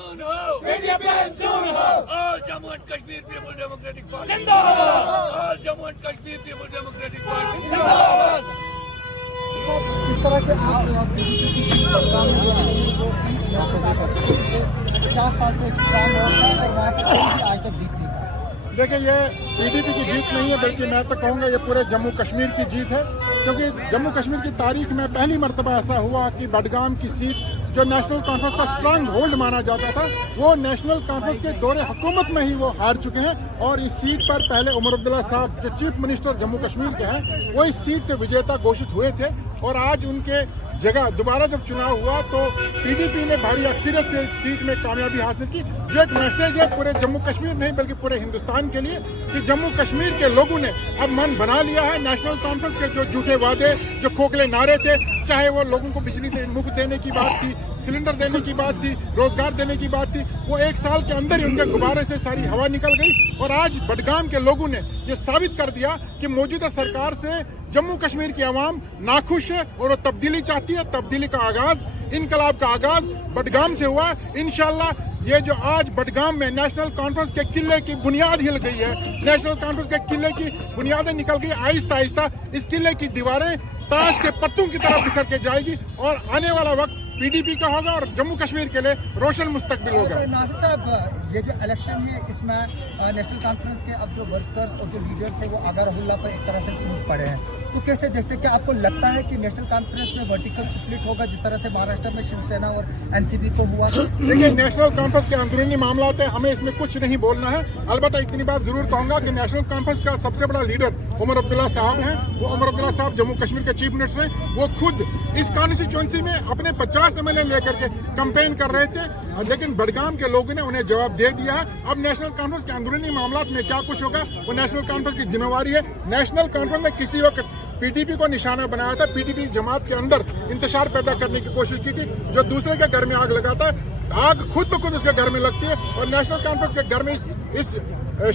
सुन हो, All Jammu and Kashmir People Democratic Party, All Jammu and Kashmir People Democratic Party. इस तरह से आप पचास साल से स्ट्रांग और वहाँ पर आज तक जीत नहीं पाए। देखिए, ये पीडीपी की जीत नहीं है, बल्कि मैं तो कहूँगा ये पूरे जम्मू कश्मीर की जीत है, क्योंकि जम्मू कश्मीर की तारीख में पहली मर्तबा ऐसा हुआ कि बडगाम की सीट जो नेशनल कॉन्फ्रेंस का स्ट्रांग होल्ड माना जाता था, वो नेशनल कॉन्फ्रेंस के दौरे हुकूमत में ही वो हार चुके हैं। और इस सीट पर पहले उमर अब्दुल्ला साहब जो चीफ मिनिस्टर जम्मू कश्मीर के हैं, वो इस सीट से विजेता घोषित हुए थे। और आज उनके जगह दोबारा जब चुनाव हुआ तो पीडीपी ने भारी अक्सरियत से इस सीट में कामयाबी हासिल की, जो एक मैसेज है पूरे जम्मू कश्मीर नहीं बल्कि पूरे हिंदुस्तान के लिए कि जम्मू कश्मीर के लोगों ने अब मन बना लिया है। नेशनल कॉन्फ्रेंस के जो झूठे वादे, जो खोखले नारे थे, चाहे वो लोगों को बिजली मुफ्त देने की बात थी, सिलेंडर देने की बात थी, रोजगार देने की बात थी, वो एक साल के अंदर ही उनके गुब्बारे से सारी हवा निकल गई। और आज बडगाम के लोगों ने ये साबित कर दिया कि मौजूदा सरकार से जम्मू कश्मीर की आवाम नाखुश है और वो तब्दीली चाहती है। तब्दीली का आगाज, इनकलाब का आगाज बडगाम से हुआ। इंशाल्लाह ये जो आज बडगाम में नेशनल कॉन्फ्रेंस के किले की बुनियाद हिल गई है, नेशनल कॉन्फ्रेंस के किले की बुनियादें निकल गई, आहिस्ता आहिस्ता इस किले की दीवारें ताश के पत्तों की तरफ बिखर के जाएगी और आने वाला वक्त पीडीपी का होगा और जम्मू कश्मीर के लिए रोशन मुस्तकबिल होगा। नासिर साहब, ये जो इलेक्शन है इसमें नेशनल कॉन्फ्रेंस के अब जो वर्कर्स और जो लीडर्स है वो आगा रहुल्ला पर एक तरह से टूट पड़े हैं, तो कैसे देखते हैं? क्या आपको लगता है कि नेशनल कॉन्फ्रेंस में वर्टिकल स्प्लिट होगा जिस तरह से महाराष्ट्र में शिवसेना और एनसीपी को हुआ? देखिए, नेशनल कॉन्फ्रेंस के अंदरूनी मामला है, हमें इसमें कुछ नहीं बोलना है। अलबत्ता इतनी बात जरूर कहूंगा कि नेशनल कॉन्फ्रेंस का सबसे बड़ा लीडर उमर अब्दुल्ला साहब हैं। वो उमर अब्दुल्ला साहब जम्मू कश्मीर के चीफ मिनिस्टर हैं। वो खुद इस कॉन्स्टिट्यूएंसी में अपने 50 एमएलए लेकर के कैंपेन कर रहे थे, लेकिन बडगाम के लोगों ने उन्हें जवाब दे दिया है। अब नेशनल कॉन्फ्रेंस के अंदरूनी मामला में क्या कुछ होगा वो नेशनल कॉन्फ्रेंस की जिम्मेवारी है। नेशनल कॉन्फ्रेंस में किसी वक्त पीडीपी को निशाना बनाया था, पीडीपी जमात के अंदर इंतशार पैदा करने की कोशिश की थी। जो दूसरे के घर में आग लगाता है, आग खुद ब खुद उसके घर में लगती है। और नेशनल कॉन्फ्रेंस के घर में इस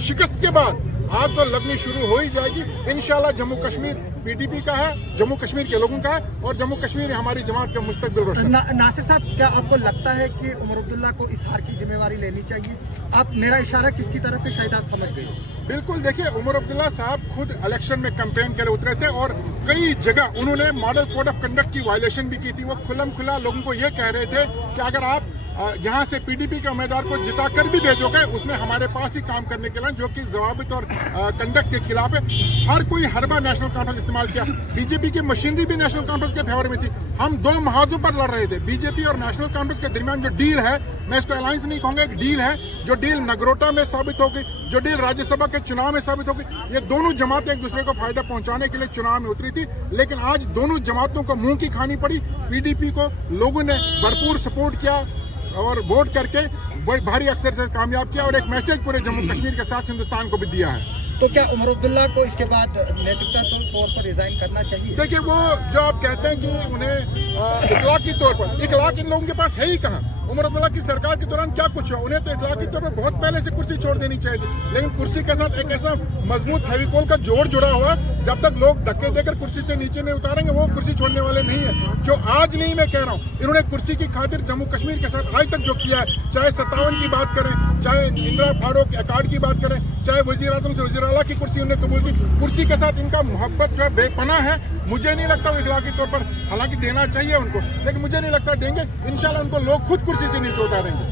शिकस्त के बाद आग तो लगनी शुरू हो ही जाएगी। इंशाल्लाह जम्मू कश्मीर पीडीपी का है, जम्मू कश्मीर के लोगों का है और जम्मू कश्मीर हमारी जमात का मुस्तकबिल रोशन। नासिर साहब, क्या आपको लगता है कि उमर अब्दुल्ला को इस हार की जिम्मेवारी लेनी चाहिए? आप मेरा इशारा किसकी तरफ है शायद आप समझ गए। बिल्कुल, देखिए, उमर अब्दुल्ला साहब खुद इलेक्शन में कैंपेन के लिए उतरे थे और कई जगह उन्होंने मॉडल कोड ऑफ कंडक्ट की वायलेशन भी की थी। वो खुल्लम खुला लोगों को ये कह रहे थे कि अगर आप यहाँ से पीडीपी के उम्मीदवार को जिता कर भी भेजोगे उसमें हमारे पास ही काम करने के लिए, जो कि जवाबित और कंडक्ट के खिलाफ है। हर कोई हरबा नेशनल कॉन्फ्रेंस इस्तेमाल किया। बीजेपी की मशीनरी भी नेशनल कॉन्फ्रेंस के फेवर में थी। हम दो महाजों पर लड़ रहे थे। बीजेपी और नेशनल कॉन्फ्रेंस के दरमियान जो डील है, मैं इसको अलायंस नहीं कहूंगा, एक डील है। जो डील नगरोटा में साबित होगी, जो डील राज्यसभा के चुनाव में साबित होगी, ये दोनों जमातें एक दूसरे को फायदा पहुंचाने के लिए चुनाव में उतरी थी। लेकिन आज दोनों जमातों को मुंह की खानी पड़ी। पीडीपी को लोगों ने भरपूर सपोर्ट किया और वोट करके भारी अक्सर से कामयाब किया और एक मैसेज पूरे जम्मू कश्मीर के साथ हिंदुस्तान को भी दिया है। तो क्या उमर अब्दुल्ला को इसके बाद नैतिकता तौर पर रिजाइन करना चाहिए? देखिए, वो जो आप कहते हैं कि उन्हें इखलाकी तौर पर, इखलाक इन लोगों के पास है ही कहाँ? उमर अब्दुल्ला की सरकार के दौरान क्या कुछ हुआ? उन्हें तो इखलाकी तौर पर बहुत पहले से कुर्सी छोड़ देनी चाहिए थी। लेकिन कुर्सी के साथ एक ऐसा मजबूत फेविकोल का जोड़ जुड़ा हुआ है, जब तक लोग धक्के देकर कुर्सी से नीचे नहीं उतारेंगे वो कुर्सी छोड़ने वाले नहीं है। जो आज नहीं, मैं कह रहा हूँ, इन्होंने कुर्सी की खातिर जम्मू कश्मीर के साथ आज तक जो किया है, चाहे 57 की बात करें, चाहे इंदिरा फारूक अकार्ड की बात करें, चाहे वजीर आजम से वजीर आला की कुर्सी उन्होंने कबूल की, कुर्सी के साथ इनका मोहब्बत जो है बेपनाह है। मुझे नहीं लगता वो इखलाकी तौर पर, हालांकि देना चाहिए उनको, लेकिन मुझे नहीं लगता देंगे। इंशाल्लाह उनको लोग खुद कुर्सी से नीचे उतारेंगे।